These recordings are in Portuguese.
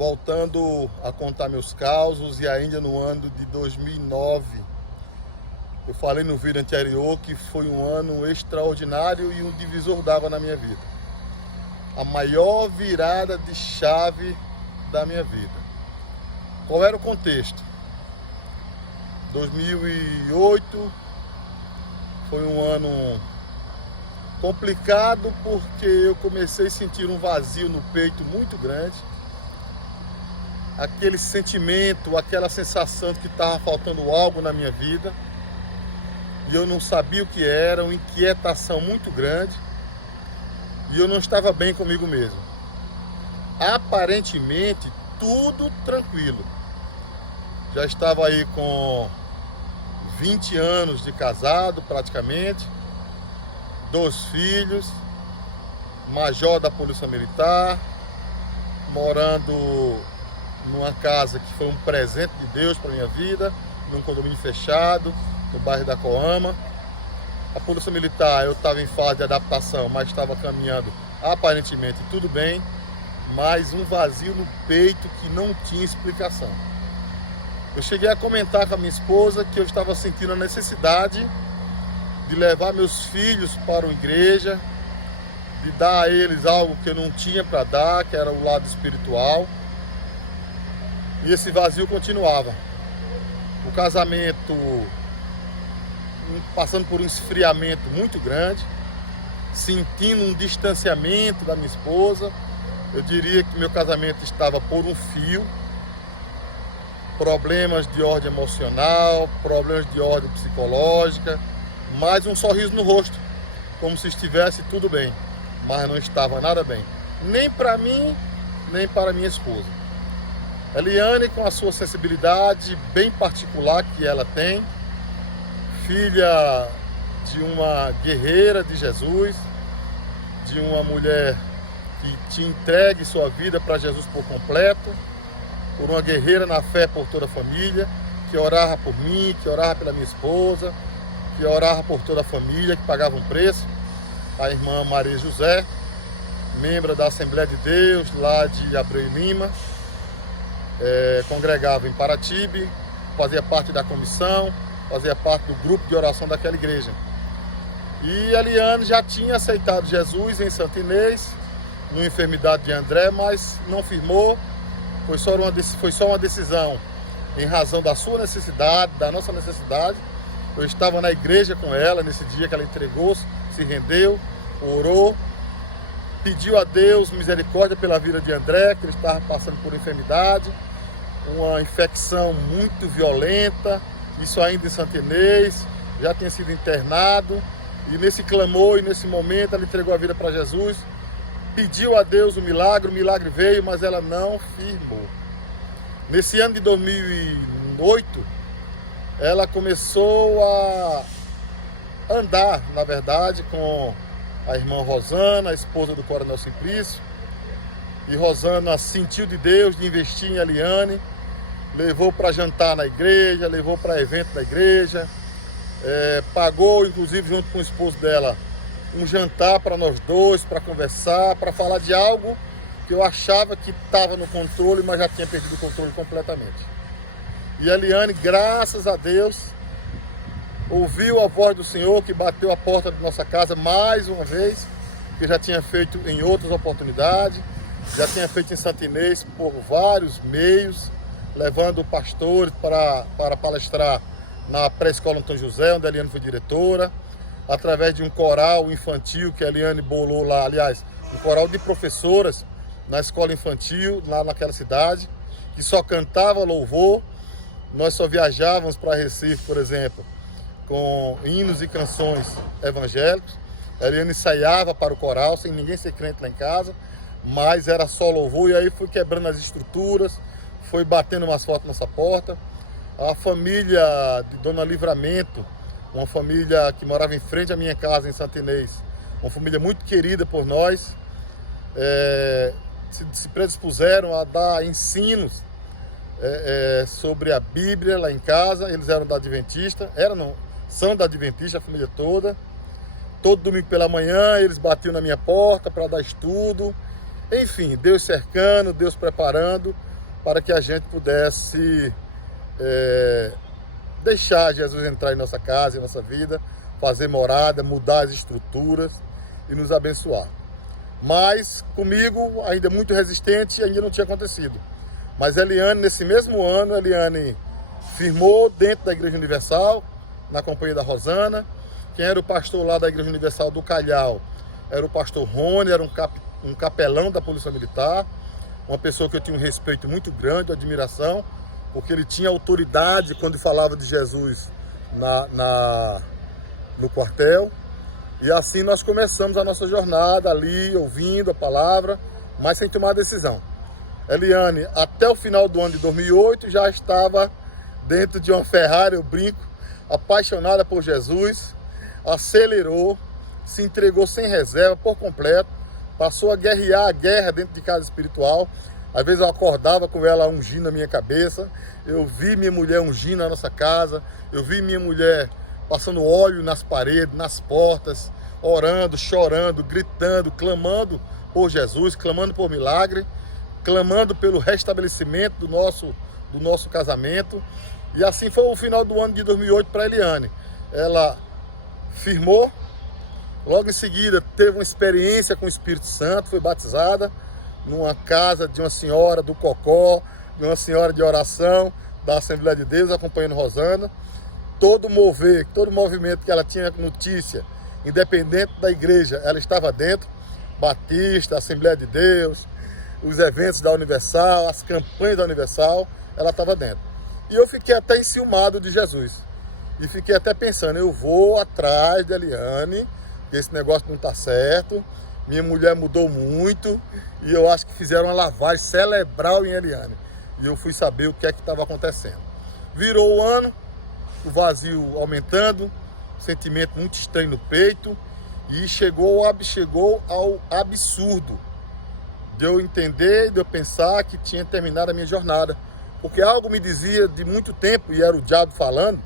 Voltando a contar meus causos, e ainda no ano de 2009, eu falei no vídeo anterior que foi um ano extraordinário e um divisor d'água na minha vida. A maior virada de chave da minha vida. Qual era o contexto? 2008 foi um ano complicado porque eu comecei a sentir um vazio no peito muito grande. Aquele sentimento, aquela sensação de que estava faltando algo na minha vida. E eu não sabia o que era, uma inquietação muito grande. E eu não estava bem comigo mesmo. Aparentemente, tudo tranquilo. Já estava aí com 20 anos de casado, praticamente. 2 filhos. Major da Polícia Militar. Morando numa casa que foi um presente de Deus para minha vida, num condomínio fechado, no bairro da Coama. A Polícia Militar, eu estava em fase de adaptação, mas estava caminhando aparentemente tudo bem, mas um vazio no peito que não tinha explicação. Eu cheguei a comentar com a minha esposa que eu estava sentindo a necessidade de levar meus filhos para uma igreja, de dar a eles algo que eu não tinha para dar, que era o lado espiritual. E esse vazio continuava. O casamento passando por um esfriamento muito grande, sentindo um distanciamento da minha esposa. Eu diria que meu casamento estava por um fio. Problemas de ordem emocional, problemas de ordem psicológica, mais um sorriso no rosto, como se estivesse tudo bem, mas não estava nada bem, nem para mim, nem para minha esposa. Eliane, com a sua sensibilidade bem particular que ela tem, filha de uma guerreira de Jesus, de uma mulher que te entregue sua vida para Jesus por completo, por uma guerreira na fé por toda a família, que orava por mim, que orava pela minha esposa, que orava por toda a família, que pagava um preço. A irmã Maria José, membro da Assembleia de Deus, lá de Abreu e Lima, congregava em Paratibe, fazia parte da comissão, fazia parte do grupo de oração daquela igreja. E a Eliane já tinha aceitado Jesus em Santa Inês, numa enfermidade de André, mas não firmou. Foi só uma decisão em razão da sua necessidade, da nossa necessidade. Eu estava na igreja com ela nesse dia que ela entregou, se rendeu, orou, pediu a Deus misericórdia pela vida de André, que ele estava passando por enfermidade, uma infecção muito violenta, isso ainda em Santa Inês, já tinha sido internado, e nesse clamor e nesse momento ela entregou a vida para Jesus, pediu a Deus o milagre veio, mas ela não firmou. Nesse ano de 2008, ela começou a andar, na verdade, com a irmã Rosana, a esposa do Coronel Simplício. E Rosana sentiu de Deus de investir em Eliane, levou para jantar na igreja, levou para evento da igreja, pagou, inclusive, junto com o esposo dela, um jantar para nós dois, para conversar, para falar de algo que eu achava que estava no controle, mas já tinha perdido o controle completamente. E a Eliane, graças a Deus, ouviu a voz do Senhor que bateu a porta da nossa casa mais uma vez, que já tinha feito em outras oportunidades, já tinha feito em Santa Inês por vários meios, levando pastores para palestrar na pré-escola Antônio José, onde a Eliane foi diretora, através de um coral infantil que a Eliane bolou lá, aliás, um coral de professoras na escola infantil, lá naquela cidade, que só cantava louvor. Nós só viajávamos para Recife, por exemplo, com hinos e canções evangélicos. A Eliane ensaiava para o coral, sem ninguém ser crente lá em casa, mas era só louvor, e aí fui quebrando as estruturas, foi batendo umas fotos nessa porta. A família de Dona Livramento, uma família que morava em frente à minha casa em Santa Inês, uma família muito querida por nós, se predispuseram a dar ensinos sobre a Bíblia lá em casa. Eles eram da Adventista, são da Adventista, a família toda. Todo domingo pela manhã eles batiam na minha porta para dar estudo. Enfim, Deus cercando, Deus preparando. para que a gente pudesse deixar Jesus entrar em nossa casa, em nossa vida, fazer morada, mudar as estruturas e nos abençoar. Mas comigo, ainda muito resistente, ainda não tinha acontecido. Mas Eliane, nesse mesmo ano, Eliane firmou dentro da Igreja Universal, na companhia da Rosana. Quem era o pastor lá da Igreja Universal do Calhau era o pastor Rony, era um capelão da Polícia Militar, uma pessoa que eu tinha um respeito muito grande, admiração, porque ele tinha autoridade quando falava de Jesus no quartel. E assim nós começamos a nossa jornada ali, ouvindo a palavra, mas sem tomar decisão. Eliane, até o final do ano de 2008, já estava dentro de uma Ferrari, eu brinco, apaixonada por Jesus, acelerou, se entregou sem reserva, por completo, passou a guerrear a guerra dentro de casa espiritual. Às vezes eu acordava com ela ungindo a minha cabeça, eu vi minha mulher ungindo na nossa casa, eu vi minha mulher passando óleo nas paredes, nas portas, orando, chorando, gritando, clamando por Jesus, clamando por milagre, clamando pelo restabelecimento do nosso casamento. E assim foi o final do ano de 2008 para Eliane. Ela firmou, logo em seguida teve uma experiência com o Espírito Santo, foi batizada numa casa de uma senhora do Cocó, de uma senhora de oração da Assembleia de Deus, acompanhando Rosana. Todo movimento que ela tinha notícia, independente da igreja, ela estava dentro. Batista, Assembleia de Deus, os eventos da Universal, as campanhas da Universal, ela estava dentro. E eu fiquei até enciumado de Jesus. E fiquei até pensando, eu vou atrás de Eliane, que esse negócio não está certo. Minha mulher mudou muito e eu acho que fizeram uma lavagem cerebral em Eliane. E eu fui saber o que é que estava acontecendo. Virou o ano, o vazio aumentando, sentimento muito estranho no peito, e chegou ao absurdo de eu entender, de eu pensar que tinha terminado a minha jornada. Porque algo me dizia de muito tempo, e era o diabo falando,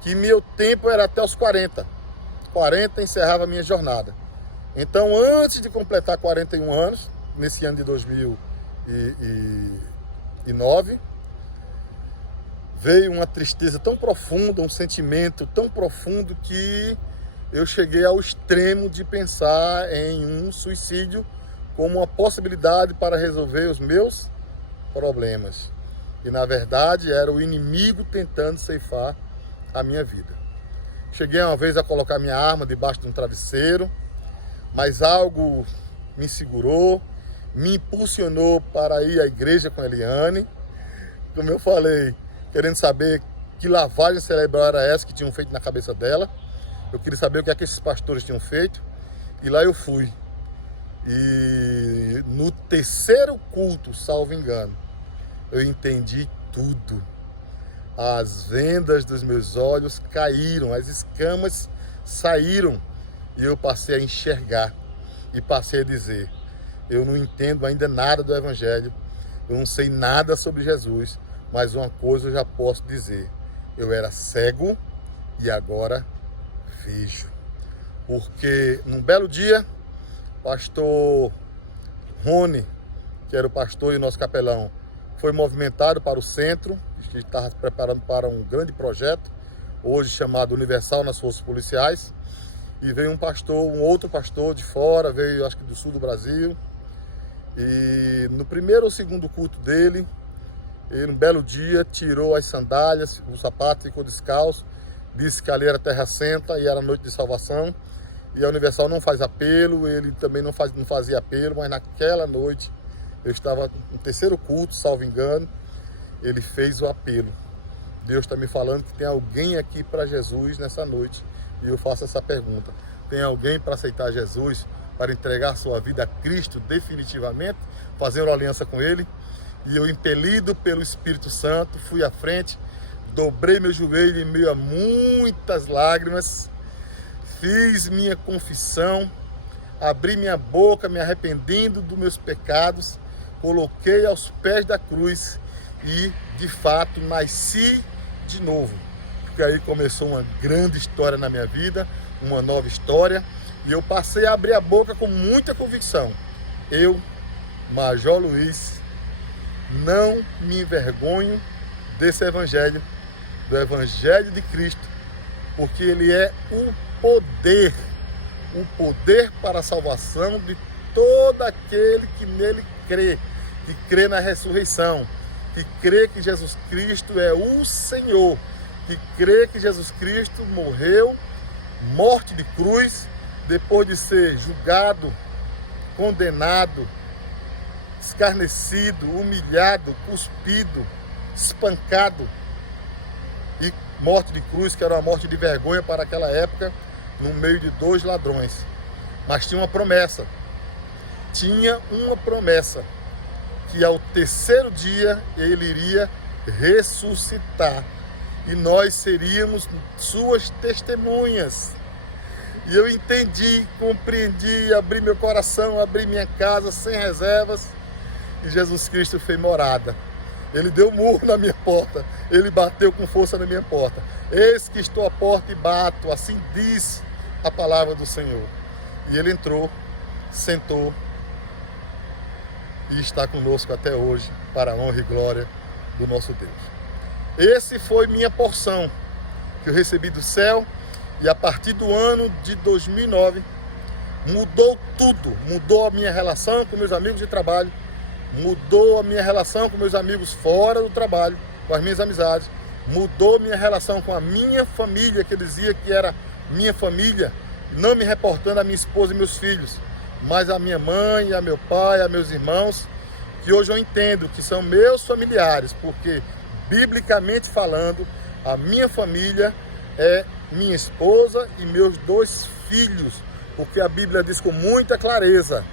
que meu tempo era até os 40. 40 encerrava a minha jornada. Então, antes de completar 41 anos, nesse ano de 2009, veio uma tristeza tão profunda, um sentimento tão profundo que eu cheguei ao extremo de pensar em um suicídio como uma possibilidade para resolver os meus problemas. E na verdade era o inimigo tentando ceifar a minha vida. Cheguei uma vez a colocar minha arma debaixo de um travesseiro, mas algo me segurou, me impulsionou para ir à igreja com Eliane. Como eu falei, querendo saber que lavagem cerebral era essa que tinham feito na cabeça dela. Eu queria saber o que é que esses pastores tinham feito. E lá eu fui. E no terceiro culto, salvo engano, eu entendi tudo. As vendas dos meus olhos caíram, as escamas saíram. E eu passei a enxergar. E passei a dizer, eu não entendo ainda nada do Evangelho. Eu não sei nada sobre Jesus. Mas uma coisa eu já posso dizer, eu era cego e agora vejo. Porque num belo dia, pastor Rony, que era o pastor e nosso capelão, foi movimentado para o centro, que estava se preparando para um grande projeto, hoje chamado Universal nas Forças Policiais, e veio um outro pastor de fora, veio acho que do sul do Brasil, e no primeiro ou segundo culto dele, ele, um belo dia, tirou as sandálias, o sapato, ficou descalço, disse que ali era terra santa e era noite de salvação. E a Universal não faz apelo, ele também não fazia apelo, mas naquela noite, eu estava no terceiro culto, salvo engano, ele fez o apelo. Deus está me falando que tem alguém aqui para Jesus nessa noite. E eu faço essa pergunta, tem alguém para aceitar Jesus, para entregar sua vida a Cristo definitivamente, fazendo aliança com Ele? E eu, impelido pelo Espírito Santo, fui à frente, dobrei meu joelho em meio a muitas lágrimas, fiz minha confissão, abri minha boca, me arrependendo dos meus pecados, coloquei aos pés da cruz e, de fato, nasci de novo. Porque aí começou uma grande história na minha vida, uma nova história, e eu passei a abrir a boca com muita convicção. Eu, Major Luiz, não me envergonho desse evangelho, do evangelho de Cristo, porque ele é o poder para a salvação de todo aquele que nele crê, que crê na ressurreição, que crê que Jesus Cristo é o Senhor, que crê que Jesus Cristo morreu, morte de cruz, depois de ser julgado, condenado, escarnecido, humilhado, cuspido, espancado, e morte de cruz, que era uma morte de vergonha para aquela época, no meio de 2 ladrões. Mas tinha uma promessa, que ao 3º dia ele iria ressuscitar, e nós seríamos suas testemunhas. E eu entendi, compreendi, abri meu coração, abri minha casa sem reservas, e Jesus Cristo fez morada. Ele deu murro na minha porta, ele bateu com força na minha porta. Eis que estou à porta e bato, assim diz a palavra do Senhor. E ele entrou, sentou e está conosco até hoje, para a honra e glória do nosso Deus. Esse foi minha porção que eu recebi do céu, e a partir do ano de 2009 mudou tudo. Mudou a minha relação com meus amigos de trabalho, mudou a minha relação com meus amigos fora do trabalho, com as minhas amizades, mudou minha relação com a minha família, que eu dizia que era minha família, não me reportando a minha esposa e meus filhos, mas a minha mãe, a meu pai, a meus irmãos, que hoje eu entendo que são meus familiares, porque, biblicamente falando, a minha família é minha esposa e meus 2 filhos, porque a Bíblia diz com muita clareza: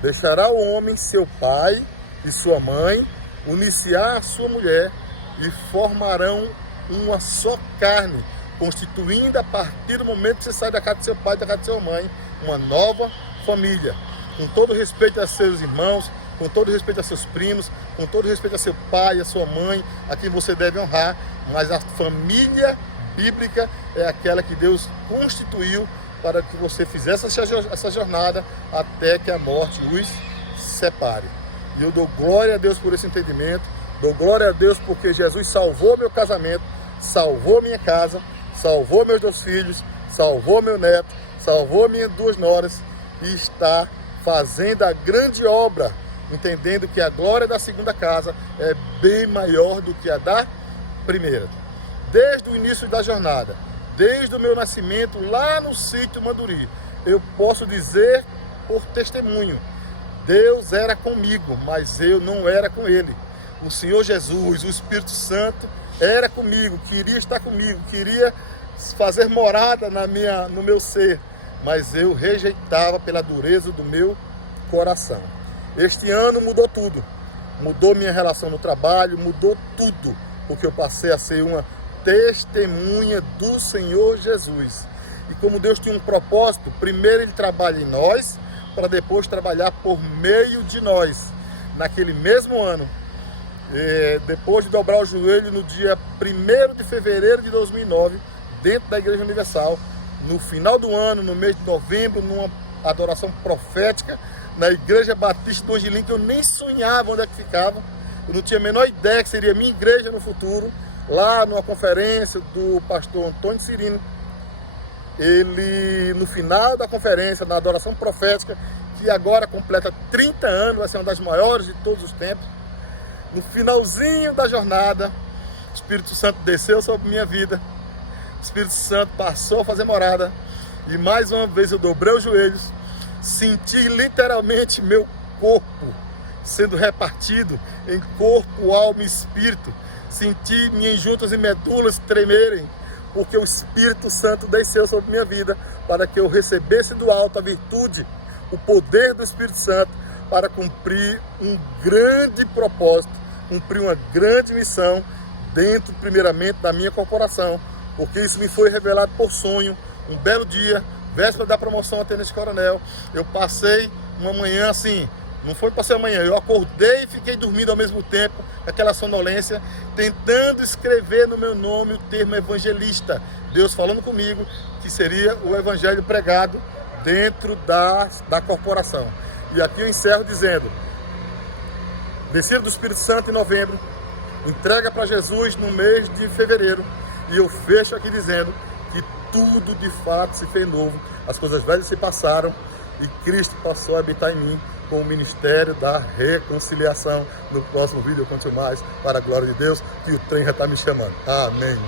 deixará o homem seu pai e sua mãe, unir-se-á a sua mulher, e formarão uma só carne, constituindo, a partir do momento que você sai da casa de seu pai e da casa de sua mãe, uma nova família, com todo respeito a seus irmãos, com todo respeito a seus primos, com todo respeito a seu pai, a sua mãe, a quem você deve honrar, mas a família bíblica é aquela que Deus constituiu para que você fizesse essa jornada até que a morte os separe. E eu dou glória a Deus por esse entendimento, dou glória a Deus porque Jesus salvou meu casamento, salvou minha casa, salvou meus 2 filhos, salvou meu neto, salvou minhas 2 noras, e está fazendo a grande obra, entendendo que a glória da segunda casa é bem maior do que a da primeira. Desde o início da jornada, desde o meu nascimento lá no sítio Manduri, eu posso dizer por testemunho: Deus era comigo, mas eu não era com Ele. O Senhor Jesus, o Espírito Santo, era comigo, queria estar comigo, queria fazer morada no meu ser, mas eu rejeitava pela dureza do meu coração. Este ano mudou tudo, mudou minha relação no trabalho, mudou tudo, porque eu passei a ser uma testemunha do Senhor Jesus. E como Deus tinha um propósito, primeiro Ele trabalha em nós, para depois trabalhar por meio de nós. Naquele mesmo ano, depois de dobrar o joelho no dia 1º de fevereiro de 2009, dentro da Igreja Universal, no final do ano, no mês de novembro, numa adoração profética, na Igreja Batista do Angelim, que eu nem sonhava onde é que ficava, eu não tinha a menor ideia que seria minha igreja no futuro, lá numa conferência do pastor Antônio Cirino. Ele, no final da conferência, na adoração profética, que agora completa 30 anos, vai ser uma das maiores de todos os tempos, no finalzinho da jornada, o Espírito Santo desceu sobre minha vida, o Espírito Santo passou a fazer morada, e mais uma vez eu dobrei os joelhos, senti literalmente meu corpo sendo repartido em corpo, alma e espírito. Senti minhas juntas e medulas tremerem, porque o Espírito Santo desceu sobre minha vida para que eu recebesse do alto a virtude, o poder do Espírito Santo para cumprir um grande propósito, cumprir uma grande missão dentro, primeiramente, da minha corporação, porque isso me foi revelado por sonho. Um belo dia, véspera da promoção a tenente-coronel, eu passei uma manhã assim, não foi passei amanhã, eu acordei e fiquei dormindo ao mesmo tempo, aquela sonolência, tentando escrever no meu nome o termo evangelista. Deus falando comigo que seria o evangelho pregado dentro da corporação. E aqui eu encerro dizendo: descida do Espírito Santo em novembro, entrega para Jesus no mês de fevereiro, e eu fecho aqui dizendo que tudo de fato se fez novo, as coisas velhas se passaram e Cristo passou a habitar em mim com o ministério da reconciliação. No próximo vídeo eu conto mais, para a glória de Deus, que o trem já está me chamando. Amém.